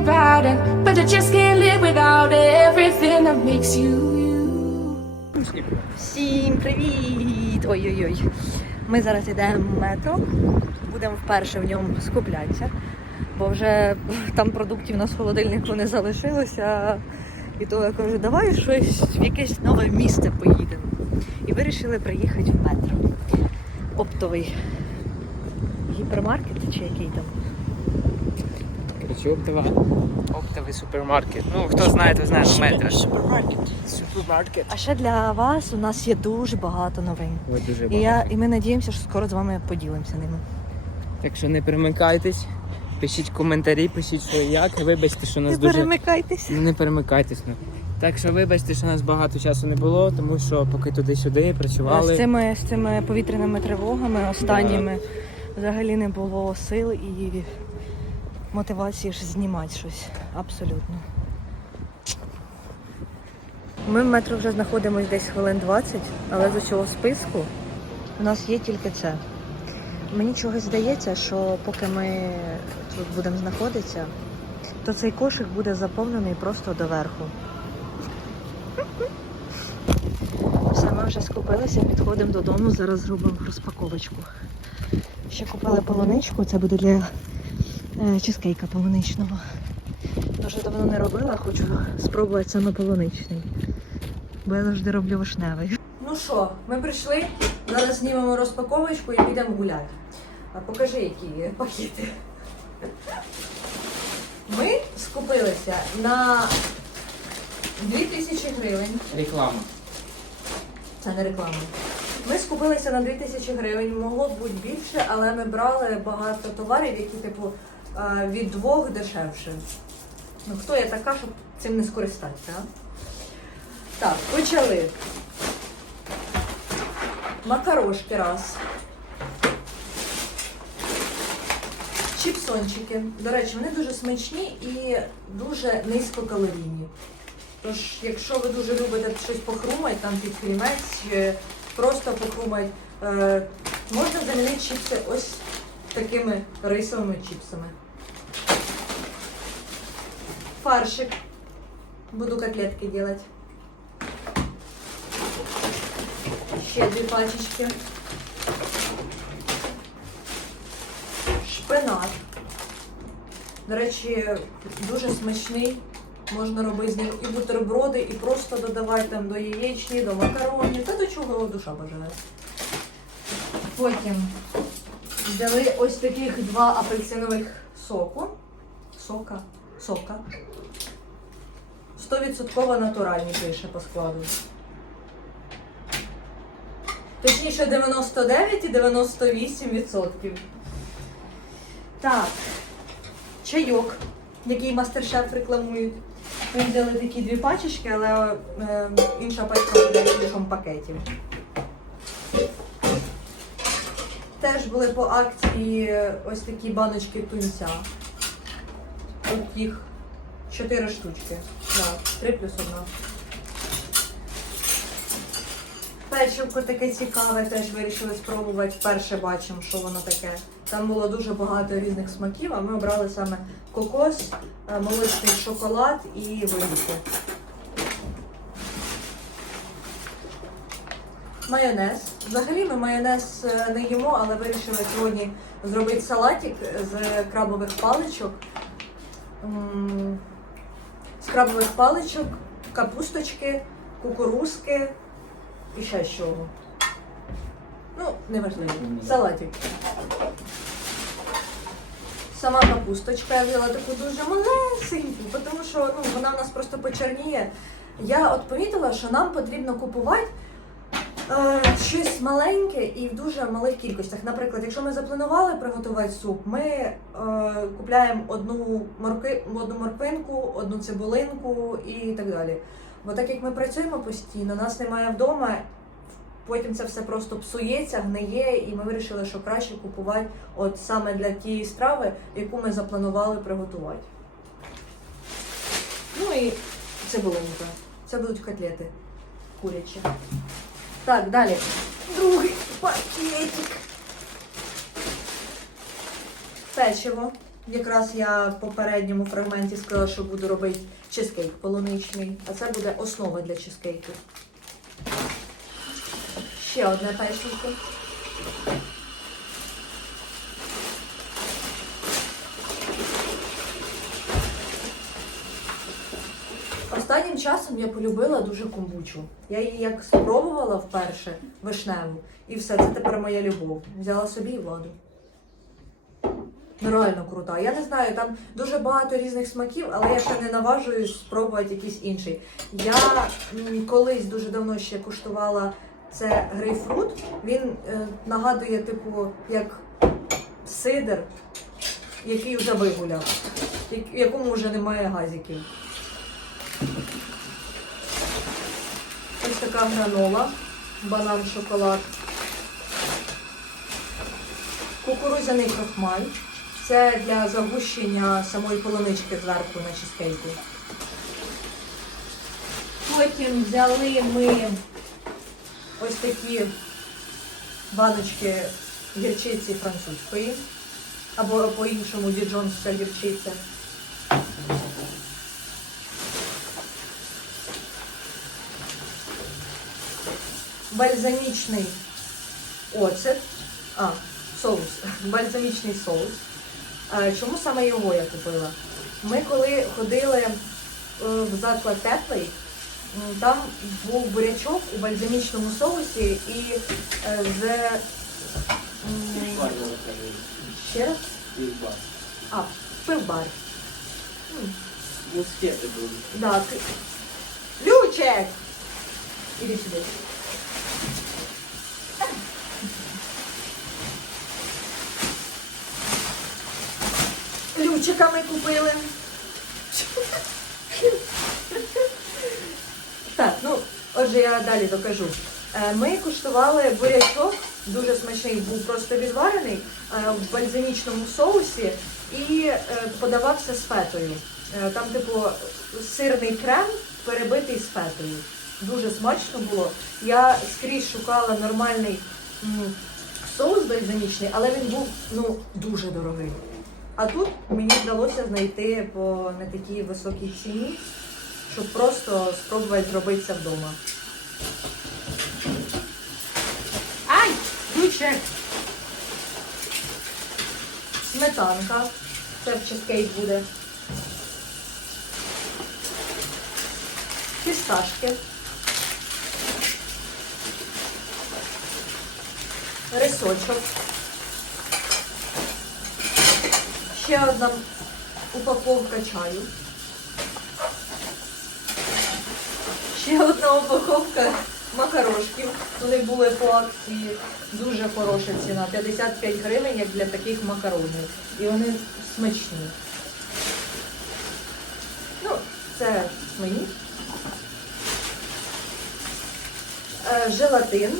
about it, but I just can't live without everything that makes you you. Всім привіт! Ой-ой-ой. Ми зараз йдемо в метро, будемо вперше в ньому скуплятися, бо вже там продуктів в холодильнику не залишилося. І то я кажу, давай щось в якесь нове місце поїдемо. І вирішили приїхати в метро. Оптовий гіпермаркет чи який там. Короче, оптова. Оптовий супермаркет. Ну, хто знає, то знає метро. Супермаркет. Супермаркет. А ще для вас у нас є дуже багато новин. Ой, дуже І, я, і ми надіємося, що скоро з вами поділимося ними. Так що не перемикайтесь, пишіть коментарі, пишіть, що і як. Вибачте, що нас Не дуже. перемикайтеся. Не перемикайтесь. Ну. Так що вибачте, що нас багато часу не було, тому що поки туди-сюди працювали. З цими, з цими повітряними тривогами останніми взагалі не було сил і мотивації ж знімати щось. Абсолютно. Ми в метро вже знаходимося десь хвилин 20, але з цього списку у нас є тільки це. Мені чогось здається, що поки ми тут будемо знаходитися, то цей кошик буде заповнений просто доверху. Все, ми вже скупилися, підходимо додому, зараз зробимо розпаковочку. Ще купили полуничку, це буде для чизкейка полуничного. Дуже давно не робила, хочу спробувати саме полуничний. Бо я завжди роблю вишневий. Ну що, ми прийшли, зараз знімемо розпаковочку і підемо гуляти. А покажи, які є пакети. Ми скупилися на 2000 гривень. Реклама. Це не реклама. Ми скупилися на 2000 гривень, могло б бути більше, але ми брали багато товарів, які, типу, е, від двох дешевше. Ну, хто я така, щоб цим не скористатися? Так, почали. Макарошки раз. Чіпсончики. До речі, вони дуже смачні і дуже низькокалорійні. Тож, якщо ви дуже любите щось похрумати, там під хрімець, просто похрумати, е, можна замінити чіпси ось такими рисовими чіпсами. Фаршик. Буду котлетки делать. Ще дві пачечки. Шпинат. До речі, дуже смачний. Можна робити з ним і бутерброди, і просто додавати там до яєчні, до макаронів, та до чого душа бажає. Потім взяли ось таких два апельсинових соку. Сока. Сока. 100% натуральні пише по складу. Точніше 99 і 98%. Так. Чайок, який мастер-шеф рекламують. Ми взяли такі дві пачечки, але е, інша пачка в іншому пакеті. Теж були по акції ось такі баночки тунця. От їх 4 штучки. Да, 3 плюс 1. Печивко таке цікаве, теж вирішили спробувати. Вперше бачимо, що воно таке. Там було дуже багато різних смаків, а ми обрали саме кокос, е, молочний шоколад і горіхи. Майонез. Взагалі ми майонез е, не їмо, але вирішили сьогодні зробити салатик з крабових паличок. З крабових паличок, капусточки, кукурузки і ще з чого. Ну, неважливо. Салатик. Сама капусточка я взяла таку дуже малесеньку, тому що ну, вона в нас просто почерніє. Я от помітила, що нам потрібно купувати е, щось маленьке і в дуже малих кількостях. Наприклад, якщо ми запланували приготувати суп, ми е, купляємо одну, морки, одну морквинку, одну цибулинку і так далі. Бо так як ми працюємо постійно, нас немає вдома, потім це все просто псується, гниє, і ми вирішили, що краще купувати от саме для тієї страви, яку ми запланували приготувати. Ну і цибулинка. Це будуть котлети курячі. Так, далі. Другий пакетик. Печиво. Якраз я в попередньому фрагменті сказала, що буду робити чизкейк полуничний, а це буде основа для чизкейку. Ще одне печенько. Часом я полюбила дуже комбучу. Я її як спробувала вперше вишневу, і все, це тепер моя любов. Взяла собі і реально крута. Я не знаю, там дуже багато різних смаків, але я ще не наважуюсь спробувати якийсь інший. Я колись дуже давно ще куштувала це грейпфрут. Він е, нагадує, типу, як сидр, який вже вигуляв, в якому вже немає газиків. Ось така гранола, банан шоколад. Кукурудзяний крохмаль. Це для загущення самої полунички зверху на чизкейку. Потім взяли ми ось такі баночки гірчиці французької, або по-іншому діджонська гірчиця. Бальзамічний оцет, а, соус, бальзамічний соус. Чому саме його я купила? Ми коли ходили е, в заклад теплий, там був бурячок у бальзамічному соусі і е, з м, ще раз? А, пивбар. Мускети були. Да, ти... Лючек! Іди сюди. Лючика ми купили. Так, ну, отже, я далі докажу. Е, Ми куштували бурячок, дуже смачний, був просто відварений е, в бальзамічному соусі і е, подавався з фетою. Там, типу, сирний крем перебитий з фетою. Дуже смачно було. Я скрізь шукала нормальний соус бальзамічний, але він був ну, дуже дорогий. А тут мені вдалося знайти по не такій високій ціні, щоб просто спробувати зробити це вдома. Ай! Ключик! Сметанка. Це в чизкейк буде. Фісташки. Рисочок. Ще одна упаковка чаю. Ще одна упаковка макарошків. Вони були по акції. Дуже хороша ціна. 55 гривень, як для таких макаронів. І вони смачні. Ну, це мені. Е, Желатин,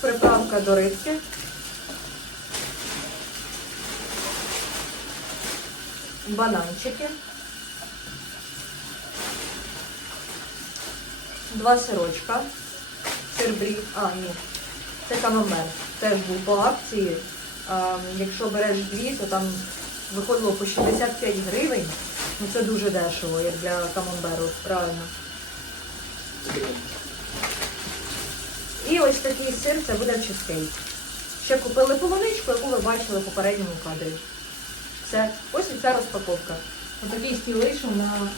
приправка до рибки. Бананчики, два сирочка, сир брі, а ні, це камамбер. Теж був по акції. А, якщо береш дві, то там виходило по 65 гривень. Ну це дуже дешево, як для камамберу, правильно. І ось такий сир, це буде чизкейк. Ще купили полуничку, яку ви бачили в попередньому кадрі. Все, ось і ця розпаковка. Отакий стіл вийшов на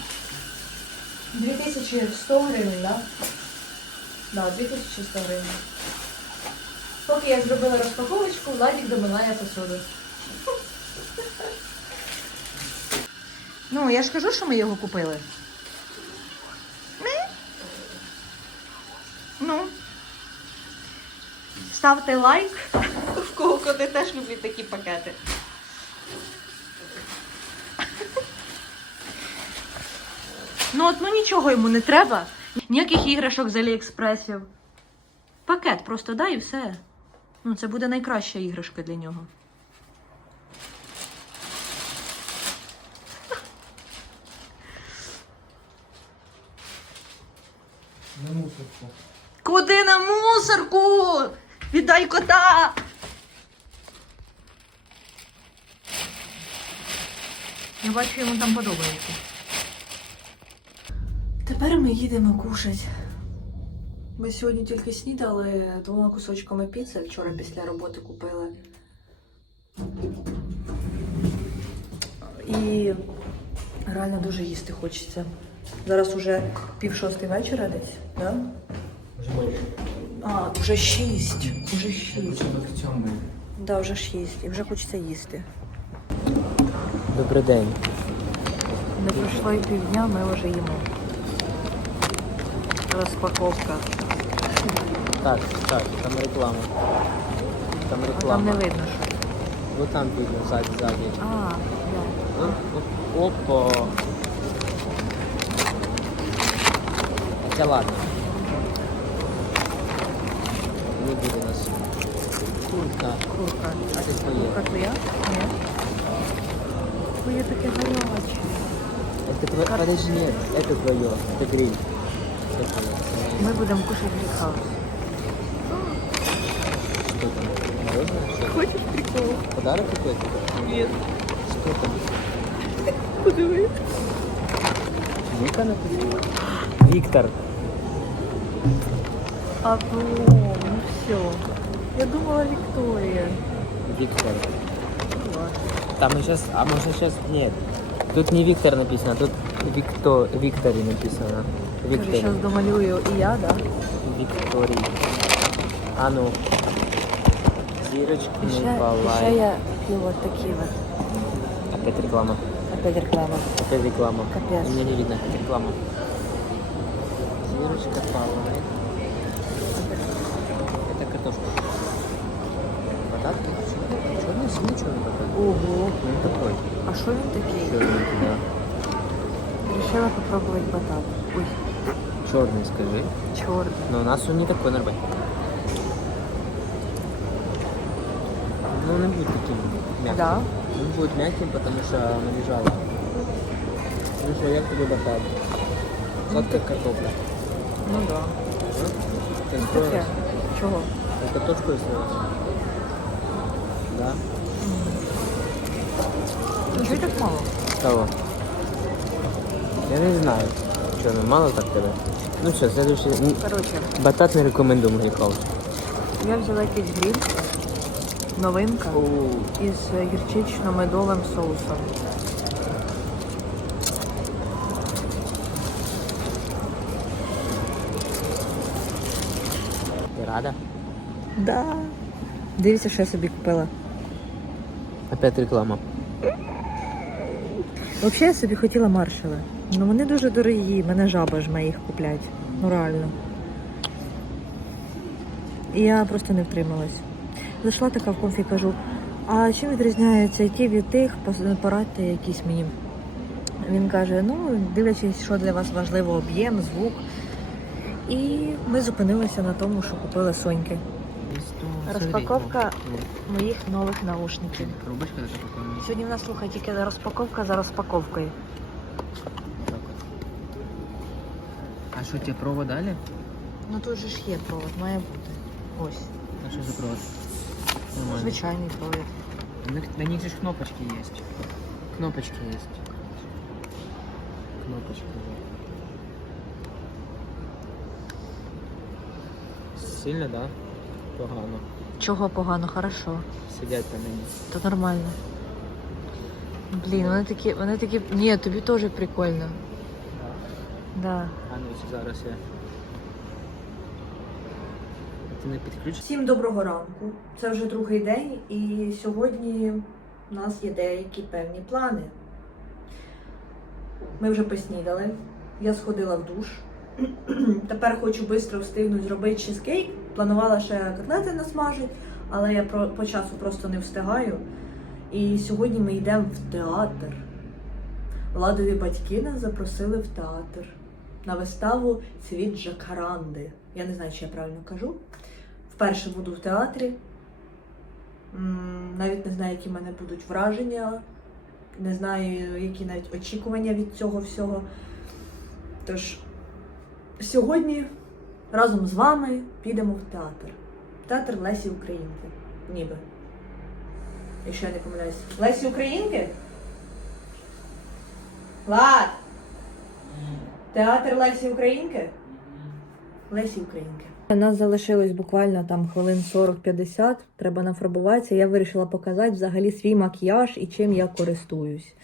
2100 гривень, так? Да? Да, 2100 гривень. Поки я зробила розпаковочку, Владик домиває посуду. Ну, я ж кажу, що ми його купили. Ну. Ставте лайк. В кого коти теж люблять такі пакети. Ну от ну нічого йому не треба. Ніяких іграшок з Аліекспресів. Пакет просто дай і все. Ну, це буде найкраща іграшка для нього. На мусорку. Куди на мусорку? Віддай кота! Я бачу, йому там подобається. Тепер ми їдемо кушати. Ми сьогодні тільки снідали двома кусочками піци, вчора після роботи купили. І реально дуже їсти хочеться. Зараз уже пів шостий вечора десь, да? А, вже шість. Вже шість. Да, вже шість. І вже хочеться їсти. Добрий день. Не пройшло і півдня, ми вже їмо. Розпаковка. Так, так, там реклама. Там А реклама. там не видно, що. Вот там видно, сзади, сзади. А, да. Оп, Опа. Хотя ладно. Не буде нас. Курка. Курка. А Це твоє. курка твоя? Ні. Твоє таке гаряче. Это твое. Подожди, нет, это твое. Это гриль. Это твое. Ми будемо кушати грікхаус. Что там? Мороженое? Что? Хочеш прикол? Подарок какой-то? Ні. Что там? Подиви. Вика написано? Виктор. А, ну все. Я думала Вікторія. Виктор. Ладно. Там сейчас, а может сейчас нет. Тут не Виктор написано, тут Викто, Виктори написано. Кажу, Виктори. зараз домалюю і я, да? Викторий. А ну. Зірочки І ще, і Николай. ще я п'ю от такі от. Опять реклама. Опять реклама. Опять реклама. Капец. У меня не видно. Реклама. Зірочка Павловна. Это картошка. Батат? Черный, синий черный батат. Ого. Ну такой. А що він такий? Черный, да. Решила попробовать батат. Ой, Черный, скажи. черт. Но у нас он не такой нормальный. Ну, он не будет таким мягким. Да? Он будет мягким, потому что оно лежало. Ну что, як тобі батат? Сладкая картопля. Ну да. Ты пробовала? Чого? Ты картошку снилась? Да? Ну чого так мало? Кого? Я не знаю. Ну мало так тебе? Ну все, следующий... Н- Коротше, Батат не рекомендуем гріхов. я взяла якийсь гриль. Новинка. із гірчично-медовим соусом. Ти рада? Да. Дивіться, що я собі купила. Опять реклама. Взагалі я собі хотіла маршали. Ну вони дуже дорогі, мене жаба жме їх купляти. Ну реально. І я просто не втрималась. Зайшла така в конфі кажу, а чим відрізняються які від тих, порадьте якісь мені. Він каже: ну, дивлячись, що для вас важливо, об'єм, звук. І ми зупинилися на тому, що купили соньки. Розпаковка моїх нових наушників. Сьогодні в нас слухай тільки розпаковка за розпаковкою. Так вот. Что, тебе провод дали? Ну тут же ж є провод, має бути. Ось. А что за провод? Нормально. Звичайний провід. На, на них же ж кнопочки есть. Кнопочки есть. Кнопочки. да. Сильно, да? Погано. Чого погано, хорошо. Сидять там они. То нормально. Блін, вони такі, вони такі. Ні, тобі теж прикольно. Да. Зараз я. Ти не підключиш? Всім доброго ранку. Це вже другий день, і сьогодні у нас є деякі певні плани. Ми вже поснідали. Я сходила в душ. Тепер хочу швидко встигнути зробити чизкейк. Планувала ще котлети насмажити, але я по часу просто не встигаю. І сьогодні ми йдемо в театр. Владові батьки нас запросили в театр на виставу Світ Жакаранди. Я не знаю, чи я правильно кажу. Вперше буду в театрі. Навіть не знаю, які в мене будуть враження. Не знаю, які навіть очікування від цього всього. Тож сьогодні разом з вами підемо в театр. Театр Лесі Українки. Ніби. Якщо я не помиляюсь. Лесі Українки? Влад! Театр Лесі Українки? Лесі Українки. У нас залишилось буквально там хвилин 40-50. Треба нафарбуватися. Я вирішила показати взагалі свій макіяж і чим я користуюсь.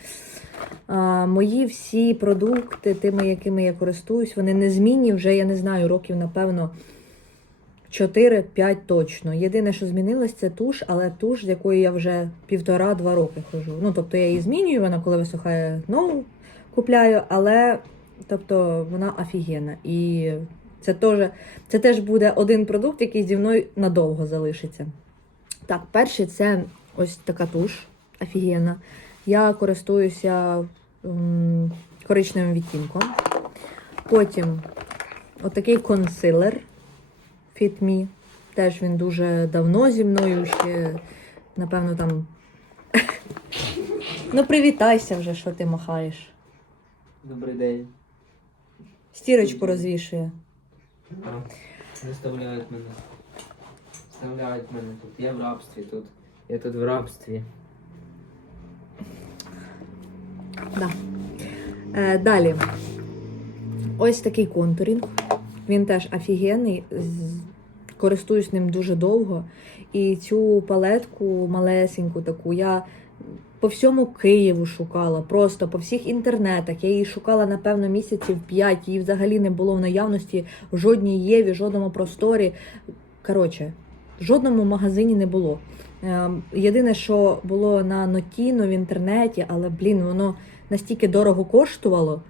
А, мої всі продукти, тими, якими я користуюсь, вони незмінні вже, я не знаю, років, напевно, 4-5 точно. Єдине, що змінилось, це туш, але туш, з якою я вже півтора-два роки хожу. Ну, тобто я її змінюю, вона коли висухає, нову купляю, але тобто вона офігенна. І це теж, це теж буде один продукт, який зі мною надовго залишиться. Так, перший це ось така туш офігенна. Я користуюся коричневим відтінком. Потім отакий консилер Fit Me. Теж він дуже давно зі мною ще, напевно, там. ну, привітайся вже, що ти махаєш. Добрий день. Стірочку розвішує. Заставляють мене. Заставляють мене тут. Я в рабстві тут. Я тут в рабстві. Да. Е, далі. Ось такий контурінг. Він теж офігенний. Користуюсь ним дуже довго. І цю палетку малесеньку таку я по всьому Києву шукала, просто по всіх інтернетах. Я її шукала, напевно, місяців 5. Її взагалі не було в наявності в жодній Єві, жодному просторі. Коротше, в жодному магазині не було. Ем, Єдине, що було на Нотіно в інтернеті, але блін, воно настільки дорого коштувало.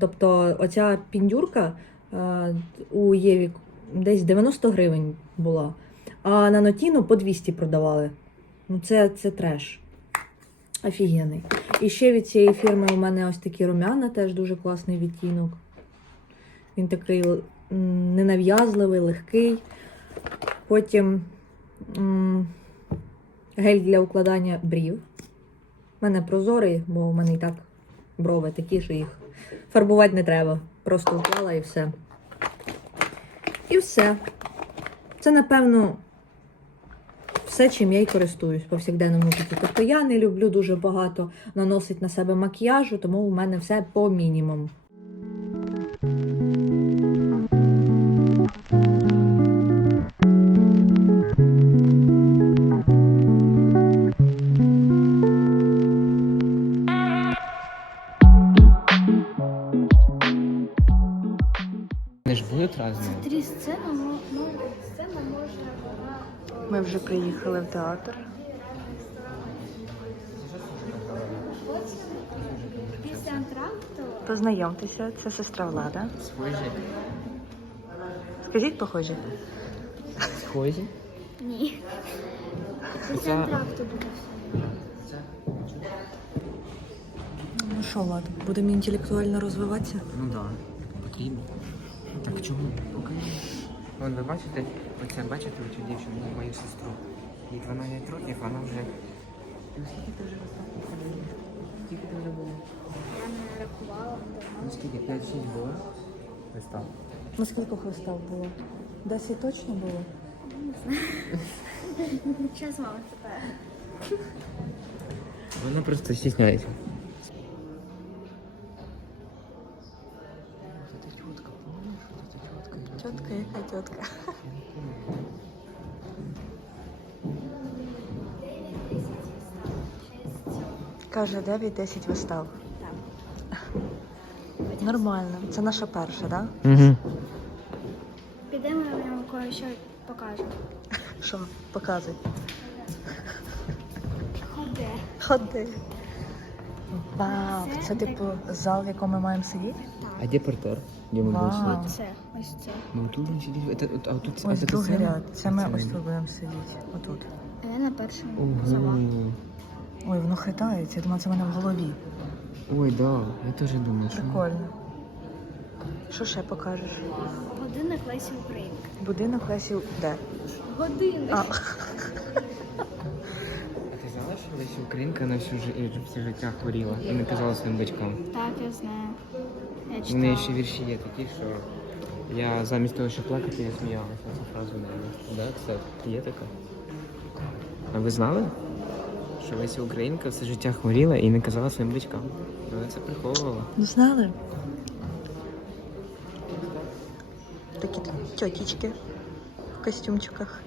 Тобто, оця піндюрка е, у Єві десь 90 гривень була, а на Нотіно по 200 продавали. Ну, це, це треш. Офігенний. І ще від цієї фірми у мене ось такі румяна, теж дуже класний відтінок. Він такий ненав'язливий, легкий. Потім гель для укладання брів. У мене прозорий, бо у мене і так брови такі, що їх фарбувати не треба. Просто вклала і все. І все. Це, напевно, все, чим я й користуюсь повсякденному житті. Тобто я не люблю дуже багато наносити на себе макіяжу, тому у мене все по мінімуму. Театр. після антракту Познайомтеся, це сестра Влада. Схожі. Скажіть, похожі. Схожі? ні. Після Хоча- антракту буде все. Ну що, Влад, будемо інтелектуально розвиватися? Ну так. Да. Потрібно. Так чому? Вон ви бачите, оце бачите оцю дівчину, мою сестру. Їй 12 років, вона вже. Ну, скільки ти вже розставила? Скільки ти вже було? Я не рахувала Ну скільки? 5-6 було? Вистав. Ну скільки хвостів було? Десять точно було? давно. Час мама тепер. Вона просто стісняється. Каже, 9-10 вистав. Нормально. Це наша перша, так? Да? Угу. Підемо я вам кое-що покажу. Що, показуй. Ходи. Ходи. Вау, це типу зал, в якому ми маємо сидіти? А де портер? Де ми Вау. будемо сидіти? Це, ось це. Ну тут будемо сидіти, это, а тут Ось а це другий сцена? ряд. Це ми ось тут будемо сидіти. Отут. А я на першому Ого. Ой, воно хитається. Я думала, це в мене в голові. Ой, да, я теж думаю, що... Прикольно. Що ще покажеш? Годинник Лесі Українки. Будинок Лесі де? Годинник. А, А ти знала, що Леся Українка на всю жи... все життя хворіла і не казала своїм батькам? Так, я знаю. Я У неї ще читала. вірші є такі, що я замість того, щоб плакати, я сміялася. Цю фразу не Так, кстати, є така. А ви знали? Що Леся Українка все життя хворіла і не казала своїм батькам. Вона це приховувала. Ну знали? Такі тьотічки в костюмчиках.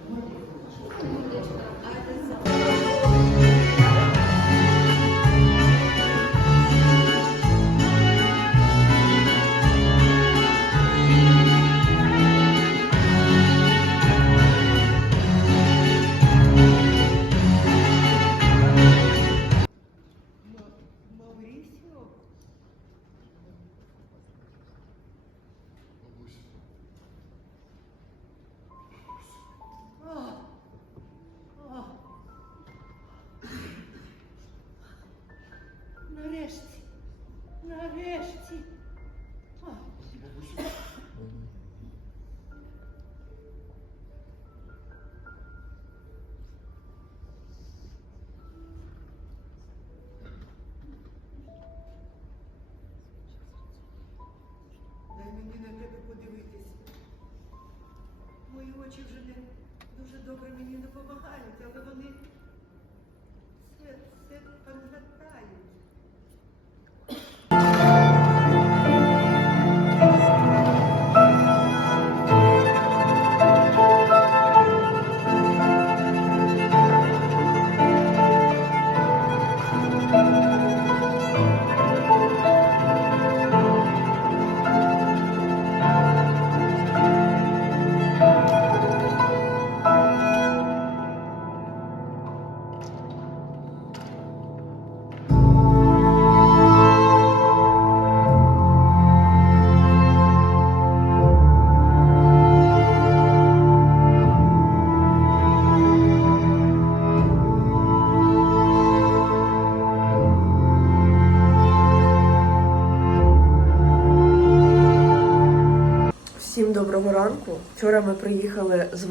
Мені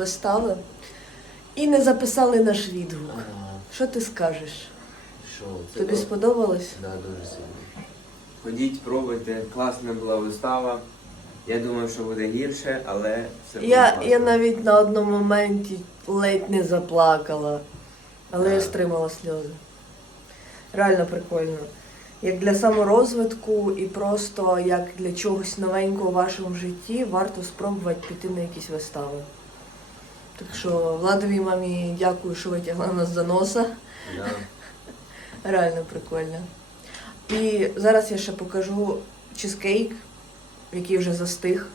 приїхали і не записали наш відгук. Що ти скажеш? Що це? Тобі сподобалось? Да, дуже сильно. Ходіть, пробуйте. Класна була вистава. Я думав, що буде гірше, але все було Я, класно. я навіть на одному моменті ледь не заплакала, але я стримала сльози. Реально прикольно. Як для саморозвитку і просто як для чогось новенького в вашому житті варто спробувати піти на якісь вистави. Так що Владовій мамі дякую, що витягла нас за носа. Yeah. Реально прикольно. І зараз я ще покажу чизкейк, який вже застиг.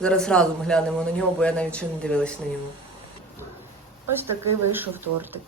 Зараз разом глянемо на нього, бо я навіть ще не дивилась на нього. Ось такий вийшов тортик.